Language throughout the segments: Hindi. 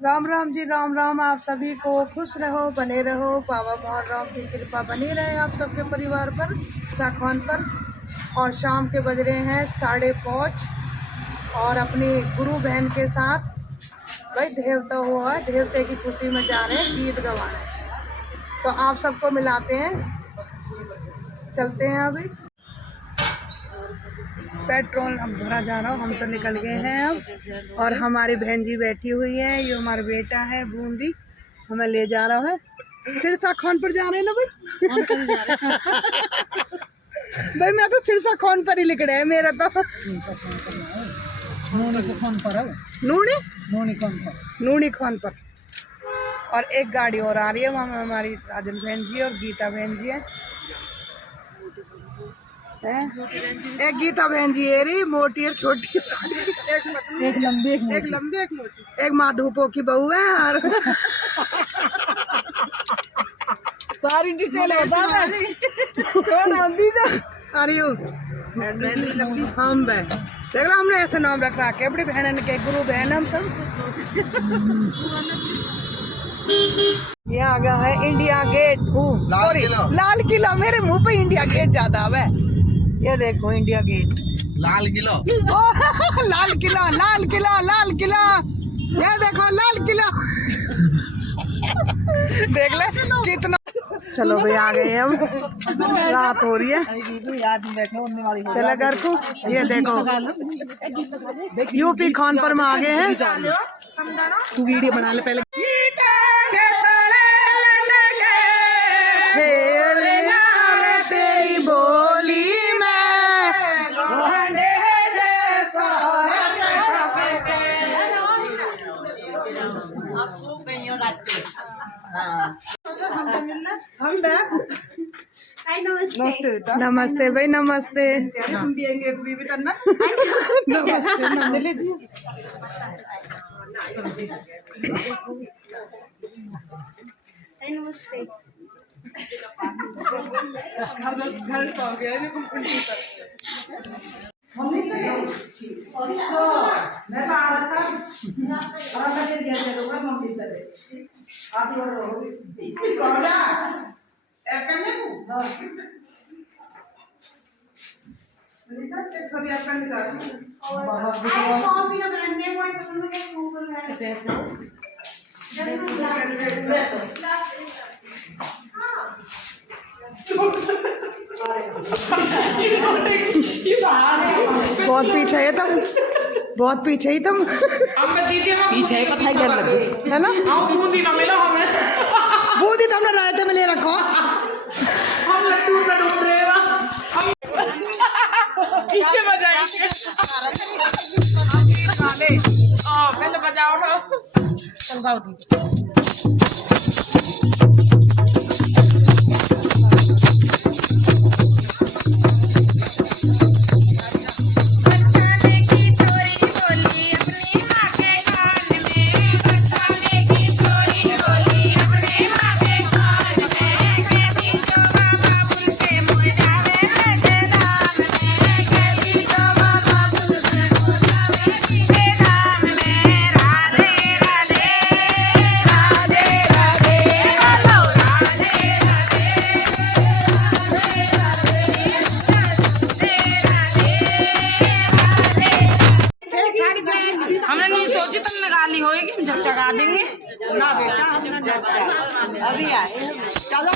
राम राम जी, राम राम। आप सभी को खुश रहो, बने रहो, बाबा मोहर्रम की कृपा बनी रहे आप सबके परिवार पर, साखवान पर। और शाम के बज रहे हैं 5:30 और अपनी गुरु बहन के साथ भाई देवता हुआ है, देवते की खुशी में जा रहे हैं गीत गवाने। तो आप सबको मिलाते हैं, चलते हैं। अभी पेट्रोल अब भरा जा रहा, हम तो निकल गए हैं अब। और हमारी बहन जी बैठी हुई है, ये हमारा बेटा है बूंदी, हमें ले जा रहा है। सिरसा खान पर जा रहे हैं ना भाई? भाई मैं तो सिरसा खान पर ही लिख रहे हैं मेरा तो। नूनी खान पर। और एक गाड़ी और आ रही है, वहाँ में हमारी राजन बहन जी और गीता बहन जी है। एक गीता बहन जी है रही, मोटी और छोटी, एक लंबी एक मोटी, एक माधुपो की बहू है। और सारी डिटेल हम देख लो, हमने ऐसे नाम रख रखे अपनी बहन के, गुरु बहन हम सब। ये आ गया है इंडिया गेट, लाल किला। मेरे मुंह पे इंडिया गेट ज्यादा है। ये देखो इंडिया गेट, लाल किला, लाल किला, लाल किला, लाल किला। ये देखो लाल किला, देख ले कितना। चलो भाई आ गए हम, रात हो रही है, चले घर को। ये देखो यूपी खान पर में आ गए हैं। तू वीडियो बना ले पहले। तेरी बोली नमस्ते नमस्ते भाई, नमस्ते। हम भी आएंगे, भी करना। नमस्ते, नमस्ते लीजिए। नमस्ते। बहुत पीछे है तुम, बहुत पीछे ही तुम। पीछे पता कर लगे है ना। बूंदी ना मिला हमें, बूंदी तो हमने रायते में ले रखा। हम लड्डू का ढूंढ रहे हैं, हम इससे बजाएंगे। पहले बजाओ ना, चल गाओ दी। हमने नहीं सोची, तुमने गाली होगी, हम जब चगा देंगे ना बेटा। अभी आए चलो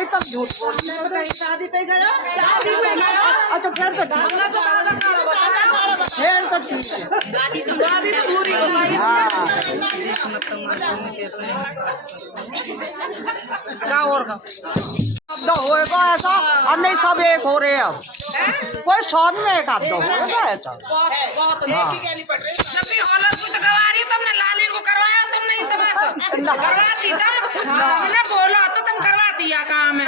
भाई तब झूठ बोलने तो कहीं शादी पे गया, शादी पे गया। अच्छा फिर तो ठीक है, गाड़ी तो पूरी बनाई क्या और का तो होएगा ऐसा, और नहीं सब एक हो रहे हैं अब कोई शॉर्ट में एक आप दो होगा ऐसा बहुत एक ही गैली पड़ रही है। नबी ऑर्डर कुछ गवा रही तुमने लाली को करवाया तुमने तमाशा करवाती तुमने बोलो तो तुम करवाती या काम है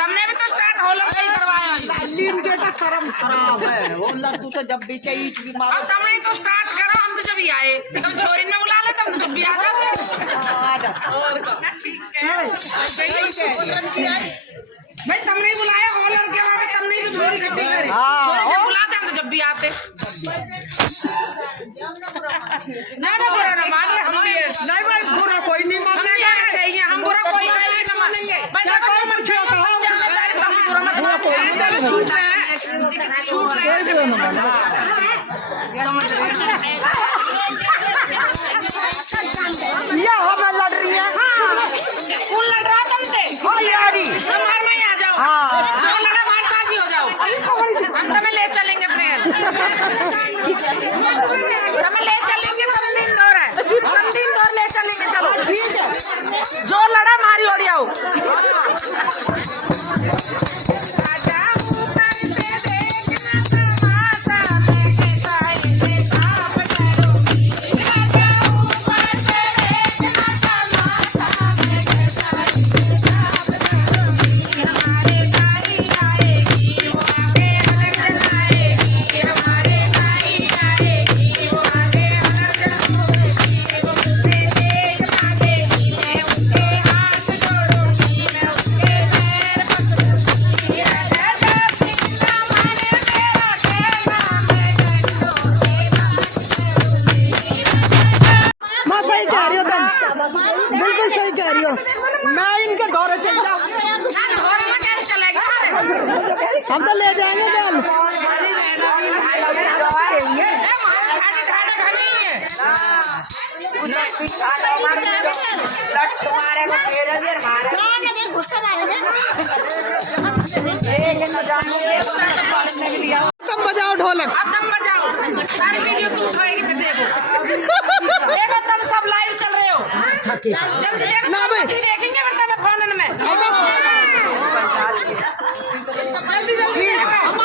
तुमने भी तो स्टार्ट होलर से ही करवाया लाली के का शर्म खराब है वो लड़कू तो जब भी चाहिए भी मारो अब तुमने तो स्टार्ट करो हम तो जब ही आए तुम छोरी में बुला ले तुम तो जब भी आ जाते और ठीक है भाई तुमने बुलाया हॉलर के बाद तुमने तो छोरी इकट्ठी करे जब बुलाते हम तो जब भी आते ना बुरा ना मान ले हम भी नहीं भाई बुरा कोई नहीं मानेगा सही है हम बुरा कोई नहीं मानेंगे भाई कोई मत छेड़ो हम बुरा मत छूट है ये हमें लड़ रही है कौन लड़ रहा तुमसे हां यारी हमारे में आ जाओ हां जो लड़ा मार साजी हो जाओ हम तुम्हें ले चलेंगे फिर तुम्हें ले चलेंगे समदीन दौर है समदीन दौर ले चलेंगे चलो जो लड़ा मारी ओढ़ आओ बिल्कुल सही कह रही हो मैं इनके दौरे चल जाऊँ हम तो ले जाएंगे कल तुम बजाओ ढोलक अब तुम बजाओ सारी वीडियो शूट होएगी फिर देखो देखो तुम सब लाइव चल रहे हो जल्दी देखो ना भाई देखेंगे मतलब मैं फोन में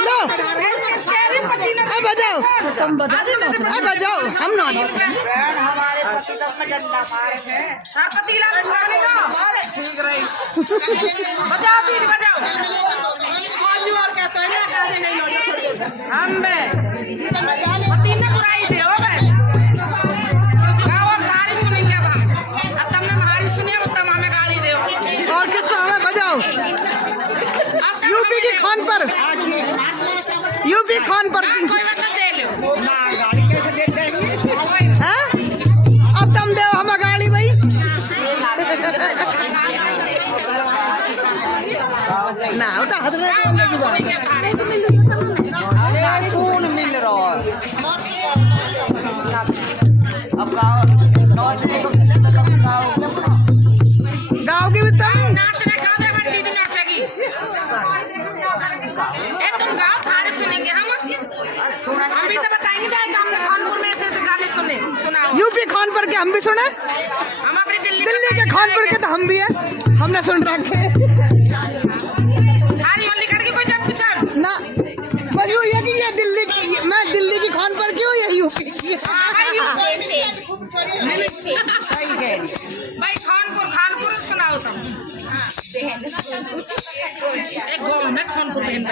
लो अब बजाओ तुम बजाओ हम ना हमारे पति तब में डंडा मारेंगे हां पतीला बैठाने का ठीक रही बजाओ फिर बजाओ और कहते हैं क्या देंगे हम बे पति ने बुराई दे हो बे गाओ हमारी सुनेंगे अब तुमने हमारी सुनी अब तुम हमें गाली दे और किस हमें बजाओ यूपी की खान पर यूपी खान पर कोई बात ना दे लो ना गाड़ी कैसे दे देंगे हैं अब तुम दे हमें गाड़ी भाई ना उठा हाथ में की बात कौन मिल रहा है अब गाँव की भी नाचने का दीदी नाचेगी तुम गाँव थारे सुनेंगे हम भी तो बताएंगे हमने खानपुर में ऐसे गाने सुना यूपी खानपुर के हम भी सुने हम अपनी दिल्ली के खानपुर के तो हम भी है हमने सुन रखे ना बस ये कि ये दिल्ली मैं दिल्ली की खानपुर की हूँ ये यूपी की भाई खानपुर सुनाओ तुम मैं खानपुर बहन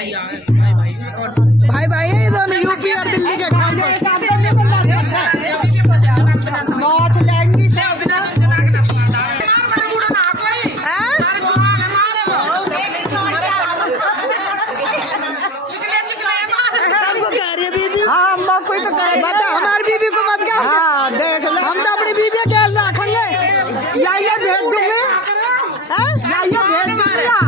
भाई भाई ये दोनों यूपी और दिल्ली के खानपुर बता हमारी बीबी को मत क्या देख ले हम तो अपनी बीबी के रखेंगे या ये भेज दूंगे या ये भेज दूंगा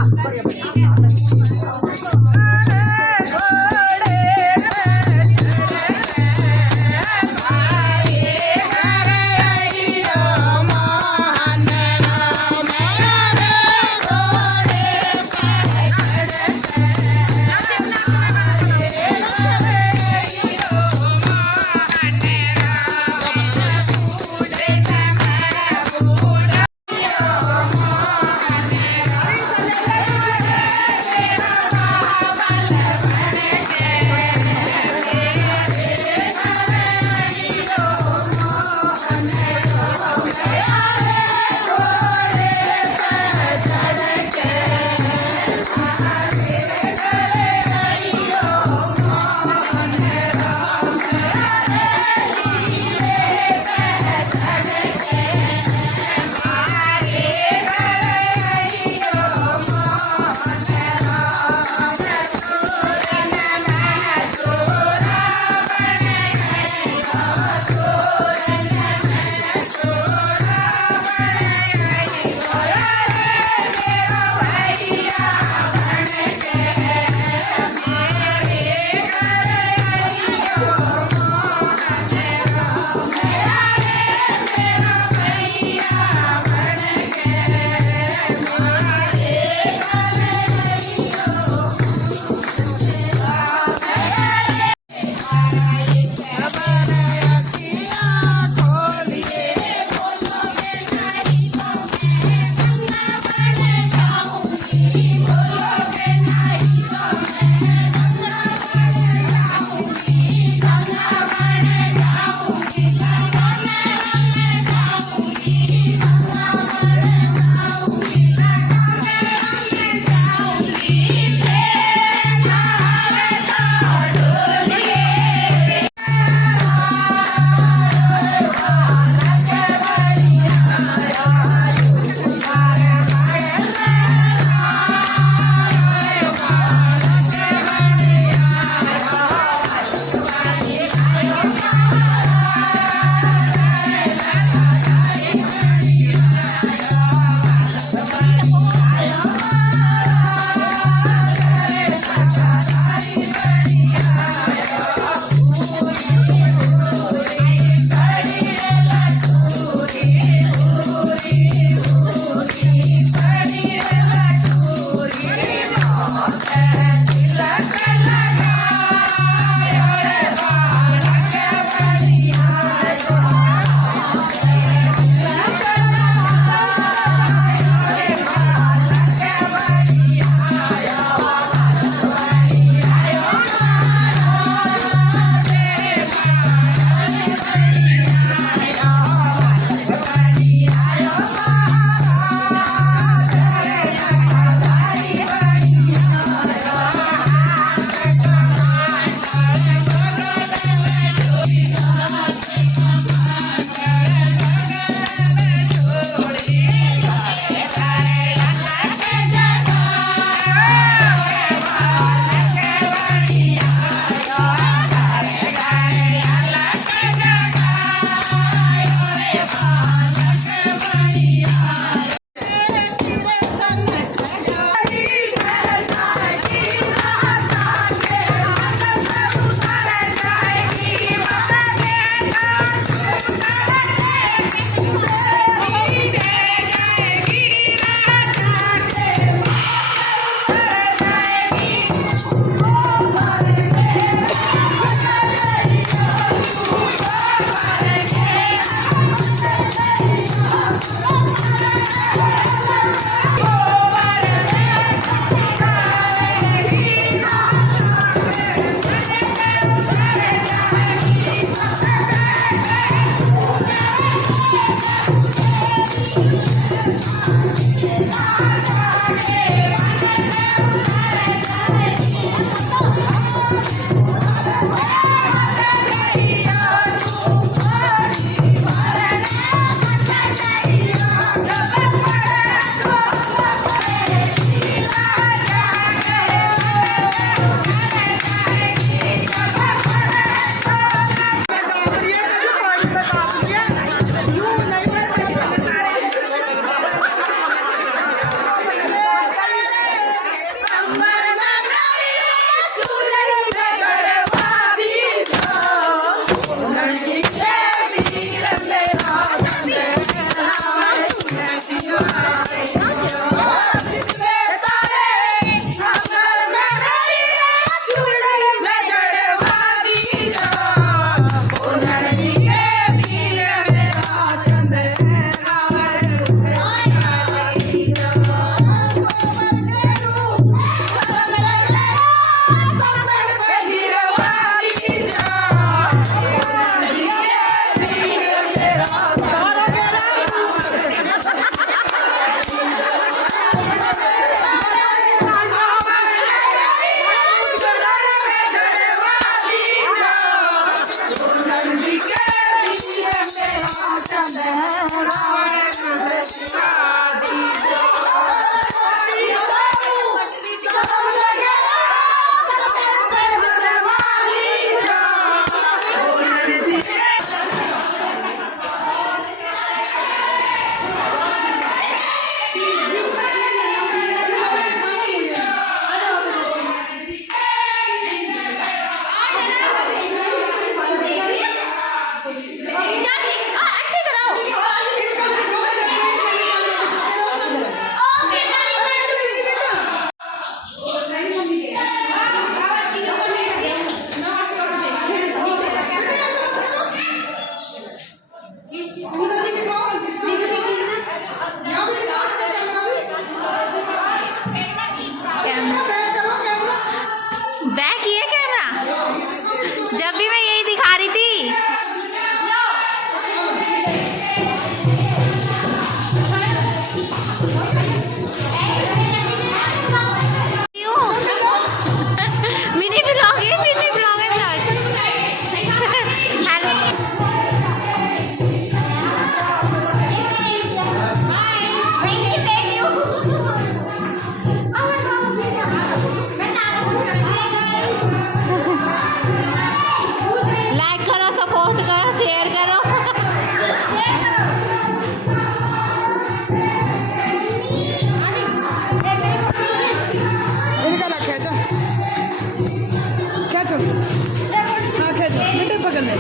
खींचो, हाँ खींचो बेटे, पकड़ ले।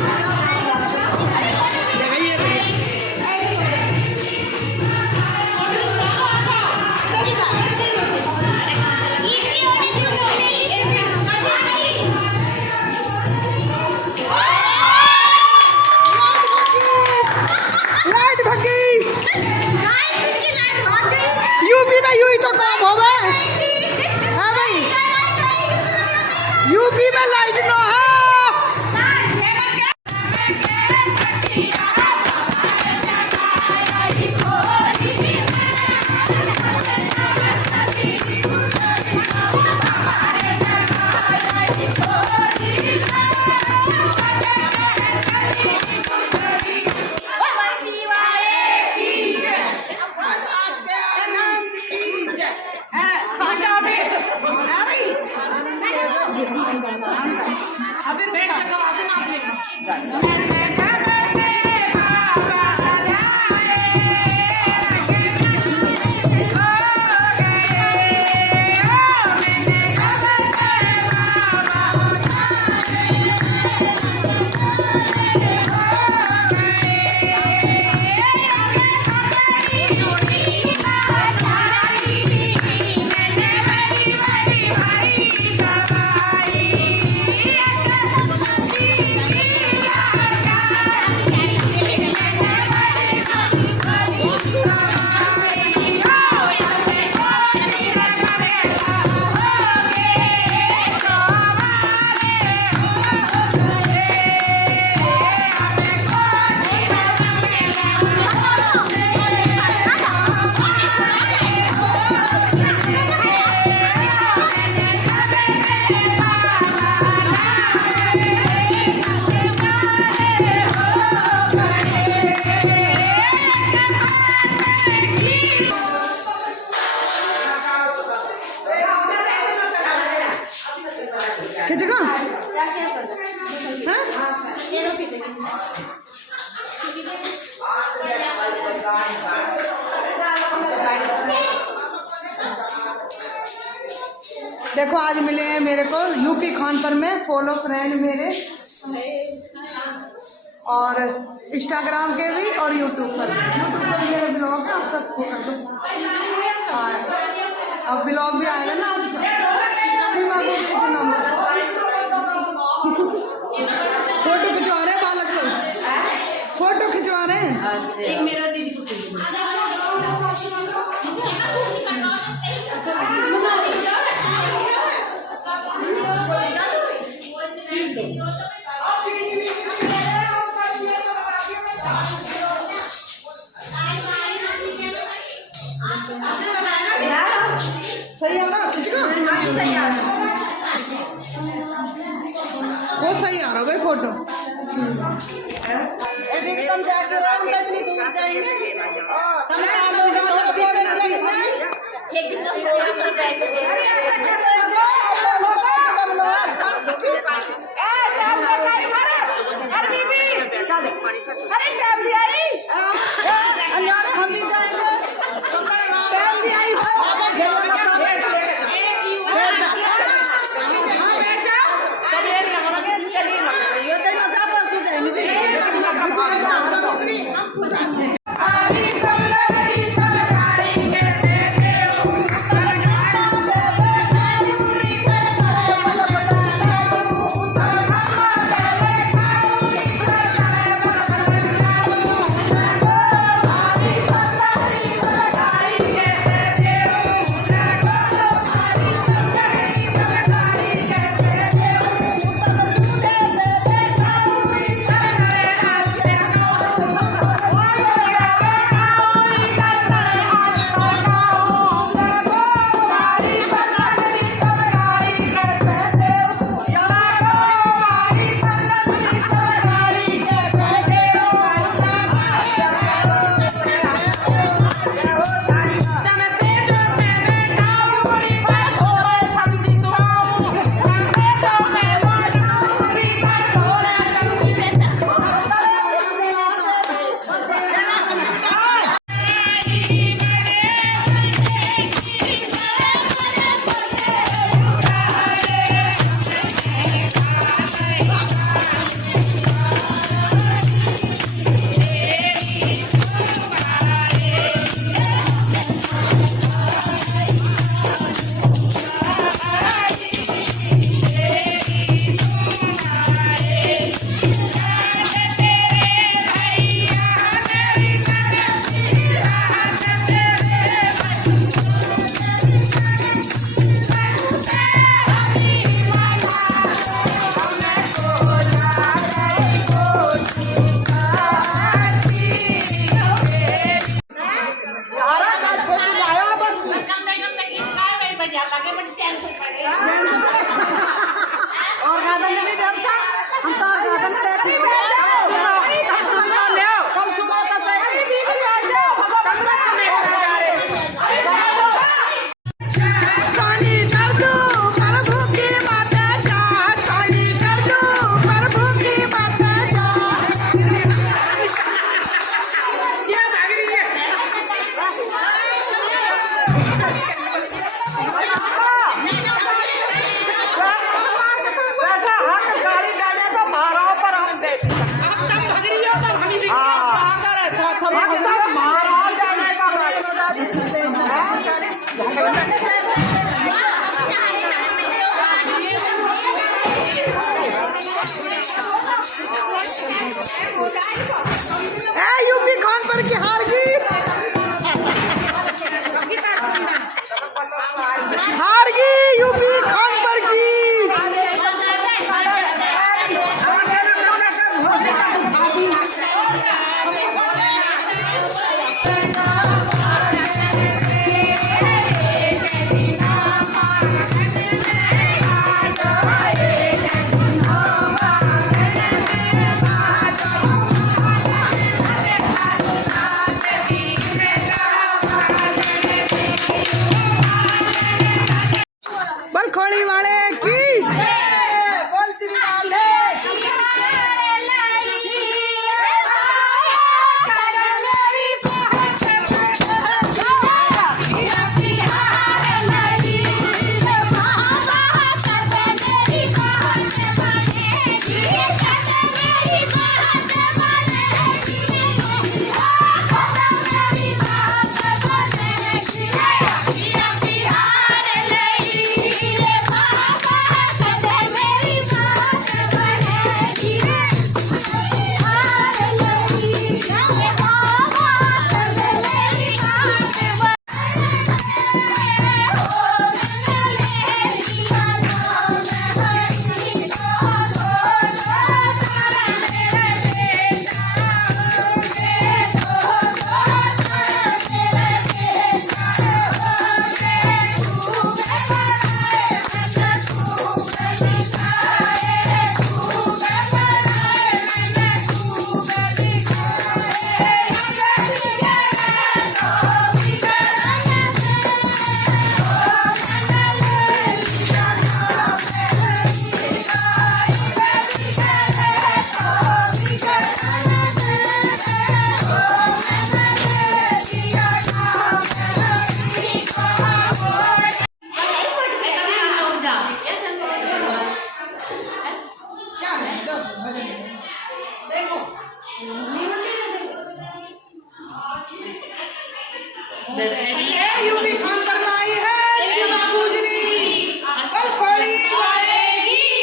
देखो ये लाइट भाग गई। यूपी में यूं ही तो काम होवे। हाँ भाई, यूपी में लाइट नो है। खींचेगा? देखो आज मिले हैं मेरे को यूपी खानपुर में फॉलो फ्रेंड मेरे, और इंस्टाग्राम के भी और यूट्यूब पर भी मेरे ब्लॉग है, आप सब कर दो। अब ब्लॉग भी आएगा ना, फोटो खिंचवा रहे हैं बालक सब, फोटो खिंचवा रहे हैं। एक मेरा दीदी सही आ रहा, वो सही आ रहा भाई फोटो। एकदम जाके राम का इतनी दूर जाएंगे, हम भी जाएंगे। यूपी खानपुर की हार गई, हार गई यूपी खानपुर की। बलखोड़ी वाले की यूपी खानपुर में आई है सेवा गुजरी, बलखोड़ी वाले की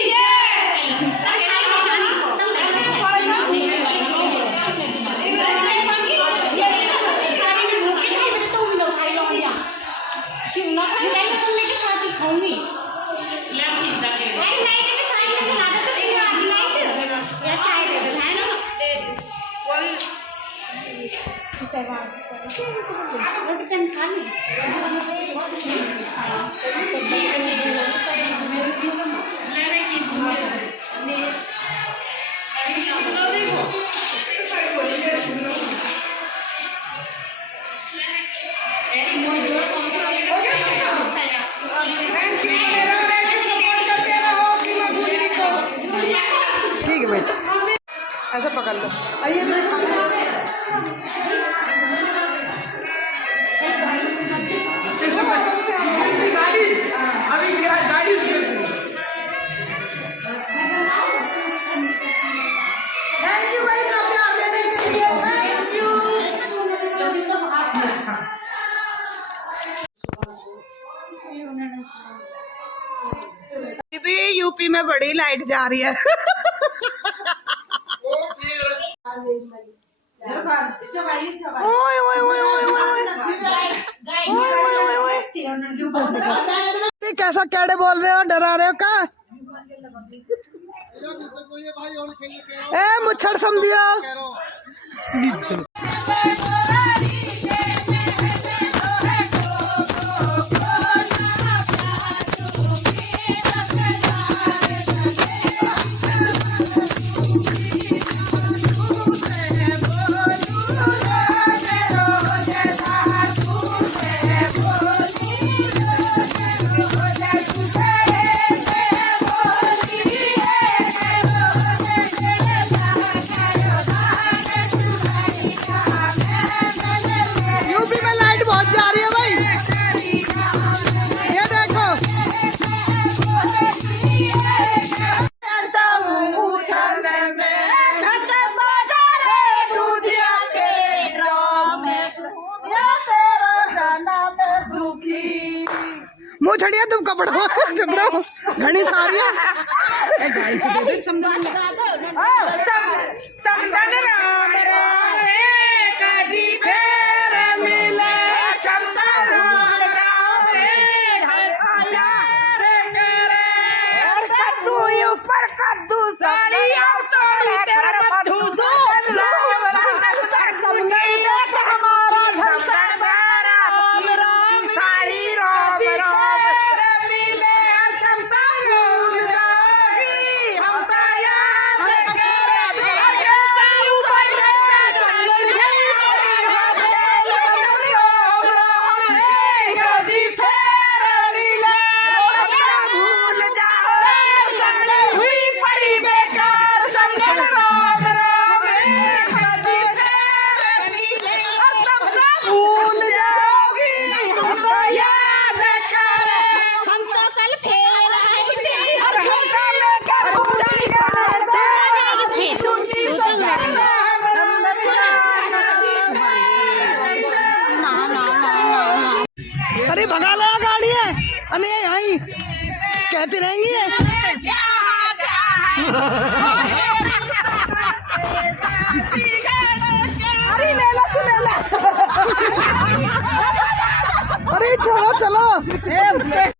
ठीक है भाई, ऐसा पकड़ लो। आइए थैंक यू भाई प्यार देने के लिए, थैंक यू। यूपी में बड़ी लाइट जा रही है। ओए ओए ओए ओए ओए कैसा कैडे बोल रहे हो, डरा रहे हो का? ए मुच्छड़ समझियो। छड़िया तुम कपड़ो चुप रहो घनी सारी समझन राम राम रे कदी फेर मिले समझन राम राम रे आया रे करे और कद्दू ऊपर कद्दू साली अब तोड़ी तेरे मधु सोन राम राम समझे हमारा समझन राम राम साली राम राम मिले समझन जागी हम तो याद करे अगे सालू पर कदी फेर मिले भूल जाओ समझे हुई पड़ी बेकार समझन राम राम कदी फेर मिले तब से भूल जाओगी हम तो याद करे हम तो कल फेर आएंगे और हम का लेकर जाएंगे फिर अरे भगा लो गाड़ी है अरे यहीं कहती रहेंगी ये। अरे ले लो तू ले लो अरे छोड़ो चलो